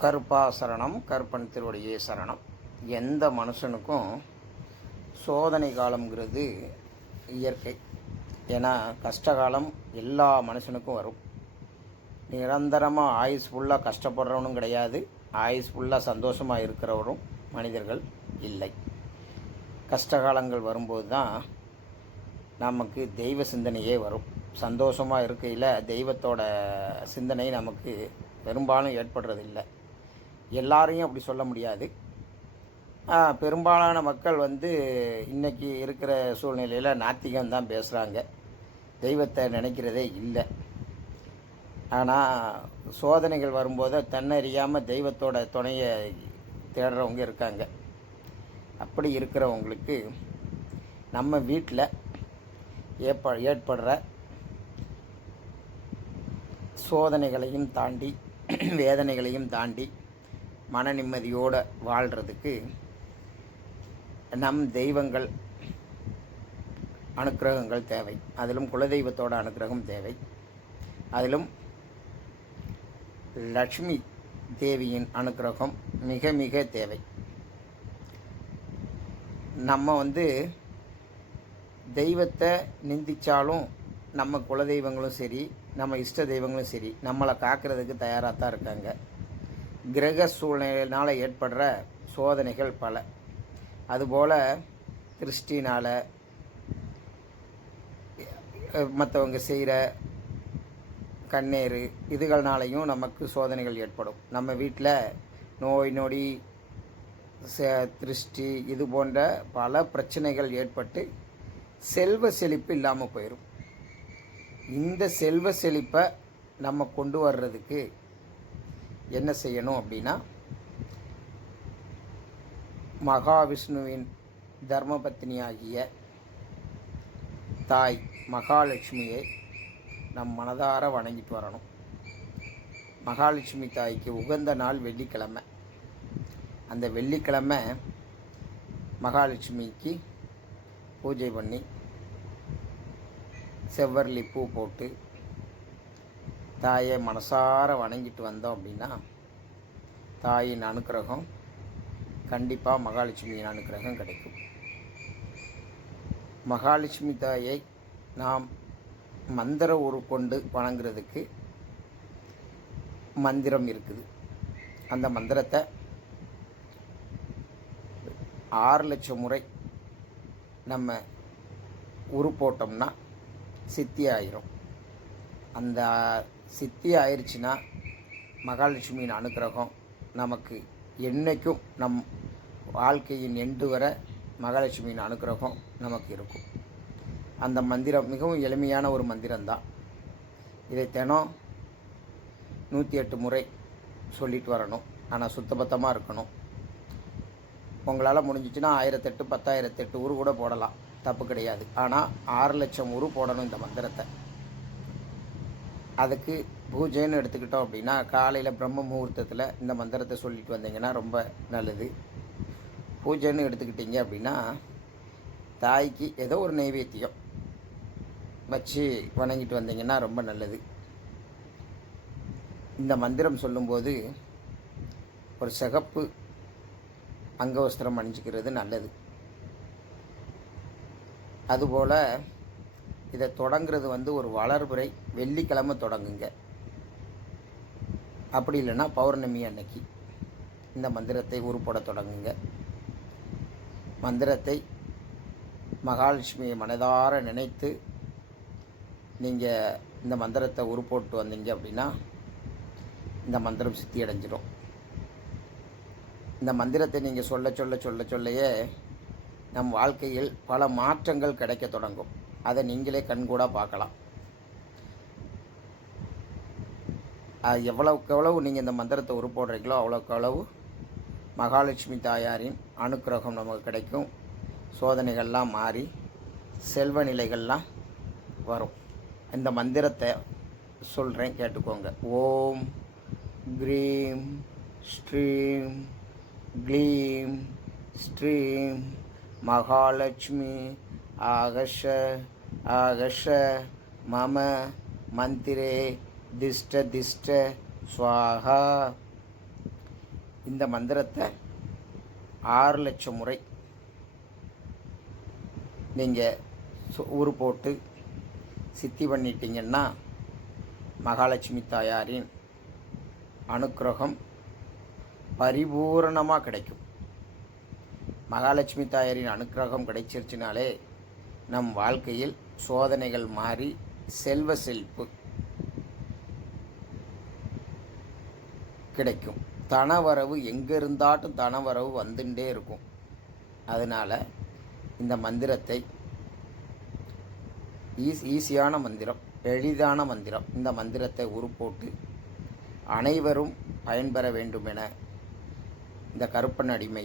கருப்பா சரணம், கருப்பன் திருவடியே சரணம். எந்த மனுஷனுக்கும் சோதனை காலம்ங்கிறது இயற்கை. ஏன்னா கஷ்டகாலம் எல்லா மனுஷனுக்கும் வரும். நிரந்தரமாக ஆயுஸ் ஃபுல்லாக கஷ்டப்படுறவனும் கிடையாது, ஆயுஸ் ஃபுல்லாக சந்தோஷமாக இருக்கிறவரும் மனிதர்கள் இல்லை. கஷ்டகாலங்கள் வரும்போது தான் நமக்கு தெய்வ சிந்தனையே வரும். சந்தோஷமாக இருக்கையில் தெய்வத்தோட சிந்தனை நமக்கு பெரும்பாலும் ஏற்படுறதில்லை. எல்லாரையும் அப்படி சொல்ல முடியாது. பெரும்பாலான மக்கள் இன்றைக்கி இருக்கிற சூழ்நிலையில் நாத்திகம்தான் பேசுகிறாங்க, தெய்வத்தை நினைக்கிறதே இல்லை. ஆனால் சோதனைகள் வரும்போது தன்னறியாமல் தெய்வத்தோட துணையை தேடுறவங்க இருக்காங்க. அப்படி இருக்கிறவங்களுக்கு நம்ம வீட்டில் ஏற்படுற சோதனைகளையும் தாண்டி வேதனைகளையும் தாண்டி மன நிம்மதியோடு வாழ்கிறதுக்கு நம் தெய்வங்கள் அனுக்கிரகங்கள் தேவை. அதிலும் குலதெய்வத்தோட அனுக்கிரகம் தேவை. அதிலும் லக்ஷ்மி தேவியின் அனுக்கிரகம் மிக மிக தேவை. நம்ம தெய்வத்தை நிந்திச்சாலும் நம்ம குலதெய்வங்களும் சரி, நம்ம இஷ்ட தெய்வங்களும் சரி நம்மளை காக்கிறதுக்கு தயாராக தான் இருக்காங்க. கிரக சூழ்நிலையினால் ஏற்படுற சோதனைகள் பல. அதுபோல் திருஷ்டினால், மற்றவங்க செய்கிற கண்ணீர், இதுகள்னாலையும் நமக்கு சோதனைகள் ஏற்படும். நம்ம வீட்டில் நோய் நொடி, திருஷ்டி, இது போன்ற பல பிரச்சனைகள் ஏற்பட்டு செல்வ செழிப்பு இல்லாமல் போயிடும். இந்த செல்வ செழிப்பை நம்ம கொண்டு வர்றதுக்கு என்ன செய்யணும் அப்படின்னா, மகாவிஷ்ணுவின் தர்மபத்தினியாகிய தாய் மகாலட்சுமியை நம் மனதார வணங்கிட்டு வரணும். மகாலட்சுமி தாய்க்கு உகந்த நாள் வெள்ளிக்கிழமை. அந்த வெள்ளிக்கிழமை மகாலட்சுமிக்கு பூஜை பண்ணி செவ்வரளி பூ போட்டு தாயை மனசார வணங்கிட்டு வந்தோம் அப்படின்னா தாயின் அனுக்கிரகம் கண்டிப்பாக மகாலட்சுமியின் அனுக்கிரகம் கிடைக்கும். மகாலட்சுமி தாயை நாம் மந்திர உரு கொண்டு வணங்குறதுக்கு மந்திரம் இருக்குது. அந்த மந்திரத்தை 6 லட்சம் முறை நம்ம உரு போட்டோம்னா சித்தி ஆயிரும். அந்த சித்தி ஆயிடுச்சுன்னா மகாலட்சுமியின் அனுக்கிரகம் நமக்கு என்றைக்கும் நம் வாழ்க்கையின் எண்டு வர மகாலட்சுமியின் அனுக்கிரகம் நமக்கு இருக்கும். அந்த மந்திரம் மிகவும் எளிமையான ஒரு மந்திரம்தான். இதை தினம் 108 முறை சொல்லிட்டு வரணும். ஆனால் சுத்தபத்தமாக இருக்கணும். உங்களால் முடிஞ்சிச்சுன்னா 1008 10,008 உரு கூட போடலாம், தப்பு கிடையாது. ஆனால் 6 லட்சம் உரு போடணும் இந்த மந்திரத்தை. அதுக்கு பூஜைன்னு எடுத்துக்கிட்டோம் அப்படின்னா காலையில் பிரம்ம முகூர்த்தத்தில் இந்த மந்திரத்தை சொல்லிட்டு வந்தீங்கன்னா ரொம்ப நல்லது. பூஜைன்னு எடுத்துக்கிட்டீங்க அப்படின்னா தாய்க்கு ஏதோ ஒரு நைவேத்தியம் வச்சு வணங்கிட்டு வந்தீங்கன்னா ரொம்ப நல்லது. இந்த மந்திரம் சொல்லும்போது ஒரு சிகப்பு அங்கவஸ்திரம் அணிஞ்சிக்கிறது நல்லது. அதுபோல் இதை தொடங்குறது ஒரு வளர்பிறை வெள்ளிக்கிழமை தொடங்குங்க. அப்படி இல்லைன்னா பௌர்ணமி அன்னைக்கு இந்த மந்திரத்தை உருப்பட தொடங்குங்க. மந்திரத்தை மகாலட்சுமியை மனதார நினைத்து நீங்கள் இந்த மந்திரத்தை உருப்போட்டு வந்தீங்க அப்படின்னா இந்த மந்திரம் சித்தி அடைஞ்சிடும். இந்த மந்திரத்தை நீங்கள் சொல்ல சொல்ல சொல்ல சொல்லையே நம் வாழ்க்கையில் பல மாற்றங்கள் கிடைக்க தொடங்கும். அதை நீங்களே கண்கூடாக பார்க்கலாம். எவ்வளவுக்கு எவ்வளவு நீங்கள் இந்த மந்திரத்தை உருப்போடுறீங்களோ அவ்வளோக்கு அளவு மகாலட்சுமி தாயாரின் அனுக்கிரகம் நமக்கு கிடைக்கும். சோதனைகள்லாம் மாறி செல்வ நிலைகள்லாம் வரும். இந்த மந்திரத்தை சொல்கிறேன், கேட்டுக்கோங்க. ஓம் க்ரீம் ஸ்ரீம் க்ளீம் ஸ்ரீம் மகாலட்சுமி ஆகஷ ஆகஷ மம மந்திரே திஷ்ட திஷ்ட ஸ்வாஹா. இந்த மந்திரத்தை 6 லட்சம் முறை நீங்கள் ஊறு போட்டு சித்தி பண்ணிட்டீங்கன்னா மகாலட்சுமி தாயாரின் அனுக்கிரகம் பரிபூரணமாக கிடைக்கும். மகாலட்சுமி தாயாரின் அனுக்கிரகம் கிடைச்சிருச்சுனாலே நம் வாழ்க்கையில் சோதனைகள் மாறி செல்வ செழிப்பு கிடைக்கும். தனவரவு எங்கே இருந்தாட்டும் தனவரவு வந்துட்டே இருக்கும். அதனால் இந்த மந்திரத்தை ஈஸியான மந்திரம், எளிதான மந்திரம். இந்த மந்திரத்தை உருப்போட்டு அனைவரும் பயன்பெற வேண்டுமென இந்த கருப்பன் அடிமை